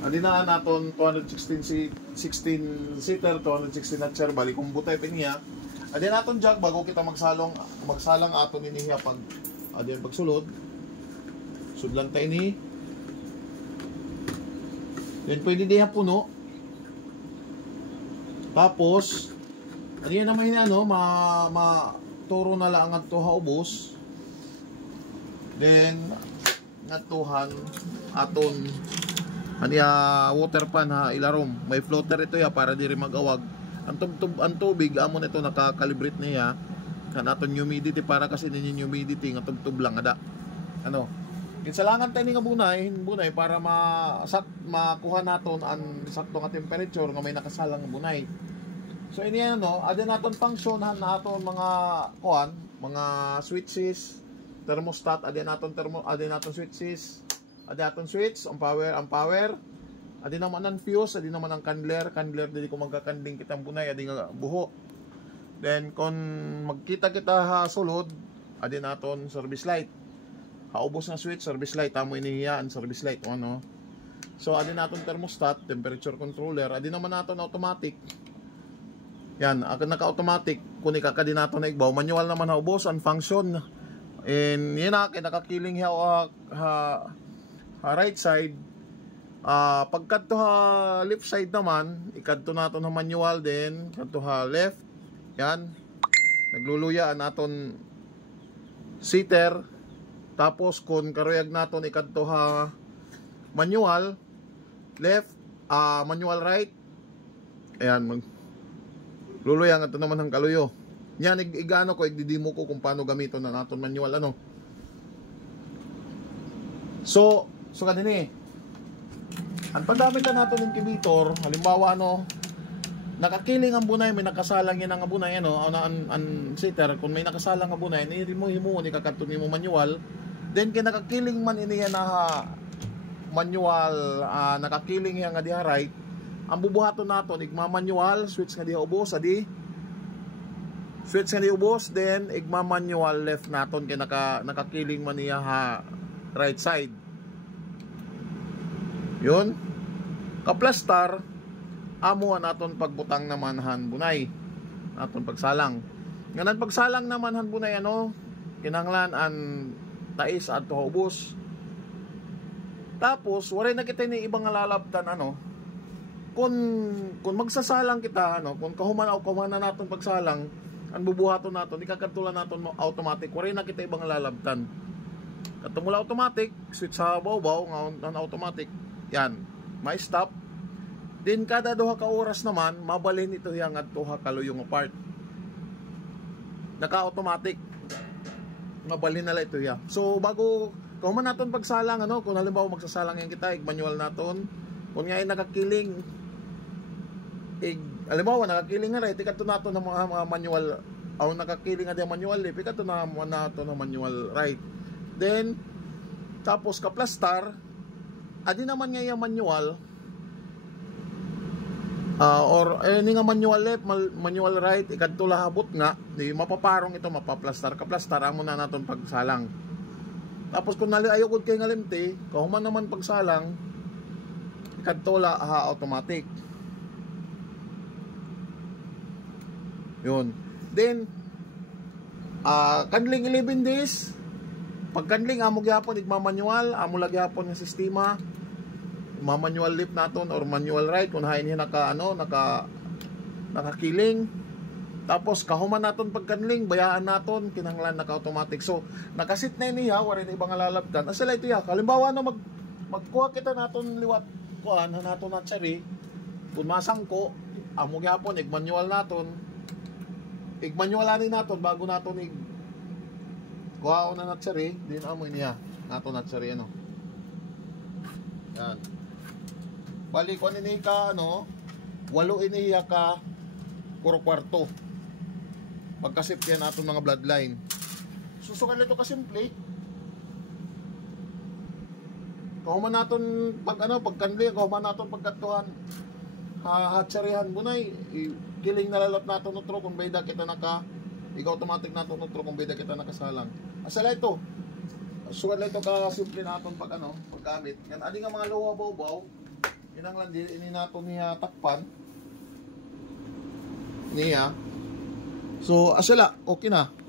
Adinaan naton 16 seater, 216 na chair, bali kung butay piniya. Adin naton jack bago kita magsalang aton inihiya pag adin pagsulod. Sudlan tayo ni. Then pwede diha puno. Tapos adin naman hina ano, turo na lang ang tuha ubos. Then ngatuhan aton water pan ha ilarom. May floater ito ya para diri magawag. Ang tubig amon ito nakakalibrate niya kan aton humidity para kasi ninyo humidity nga tubtub lang ada. Ano? Kinsalangan tayo nga bunay para makuha naton ang sakto nga temperature nga may nakasalang nga bunay. So ini ano, ada naton function na aton mga kuan, mga switches, thermostat, ada naton switches. Ada aton switch, ang power. Adi naman ang fuse, adi naman ang candler dili ko magkakanding kitang bunay, adi nga buho. Then kung magkita kita sulod, adi naton service light. Haubos na switch, service light, amo inihiya ang service light ano. So adi naton thermostat, temperature controller, adi naman naton automatic. Yan, naka-automatic, kung ikakadi naton na igbaw, manual naman haubos ang function. And yan na, kinakakiling right side. Pagkadto left side naman, ikadto naton ha manual din, kadto left. Yan. Nagluluya naton seater. Tapos kung karuyag naton ikadto manual left, manual right. Ayan, luluya nga to naman ang kaluyo. Yan igano ko igdidimo ko kung paano gamiton na naton manual ano. So kanini ang paggamit na nato ng incubator, halimbawa ano, nakakiling ang bunay, may nakasalang yan ang bunay ano, ang seater, kung may nakasalang ang bunay, himo ni kakadto nimo manual, then kinakakiling man iniya na manual, nakakiling yan nga diha right, ang bubuhaton nato igma manual, switch nga diha ubos, switch nga diha ubos, then igma manual left naton kay nakakiling man niya right side. Yun. Kaplastar, amo naton pagbutang naman han bunay. Naton pagsalang. Nganan pagsalang naman han bunay ano, kinahanglan an tais adto ubos. Tapos wala na kita ni ibang lalabtan ano. Kung magsasalang kita ano, kung kahuman na naton pagsalang, ang bubuhaton naton, ikakatulan naton automatic. Wala na kita ibang lalabtan. Katumula automatic, switch sa baw ang automatic. Yan, may stop. Din kada duha ka oras naman, mabalhin ito yang adto kaluyong apart. Naka-automatic. Mabalhin nala ito ya. So bago kung man naton pagsalang ano, kung halimbawa magsasalang yan kita, manual naton. Kung nga ay nakakiling halimbawa nakakiling nga rin, ikato naton ng mga manual nakakiling nga di manual ikato na naton ng manual right. Then tapos kaplastar adi naman nga yung manual or any nga manual left, manual right, ikadto lahabot nga, di mapaparong ito, mapaplastar, kaplastar amo na naton pagsalang. Tapos kung ayaw gud kay nga limti, kahuman naman pagsalang, ikadto la automatic. Yun. Then kandling 11 days, pag kandling amo gyapon igma-manual, amo lagi gyapon nga sistema. Manual lift naton or manual right kung hain nakakiling. Tapos kahuman naton pagkanling, bayaan naton kinahanglan naka-automatic. So nakasit na niya, wala na ibang lalabtan. Asala ito ya, halimbawa no magkuha kita naton liwat kuan naton na tsari. Kung masangko, amo gyapon manual naton. Manualanin naton bago naton kuha na tsari, din amo niya naton na tsari ano. Yan. Balik ko ini ka ano, 8 iniya ka kwarto. Pagkasip yan aton mga bloodline. Susukan nito ka simple. Kahuman naton pag pagkanli, kahuman naton pagkatuhan. Hatsarihan bunay, kiling nalalap naton utro kung bayda kita automatic naton utro kung bayda kita nakasalang. Asala ito. Sugan ito ka simple naton paggamit. Yan adi nga mga luwa baw-baw. Inang lang di ini nato niya takpan. Niya. So asala okay na.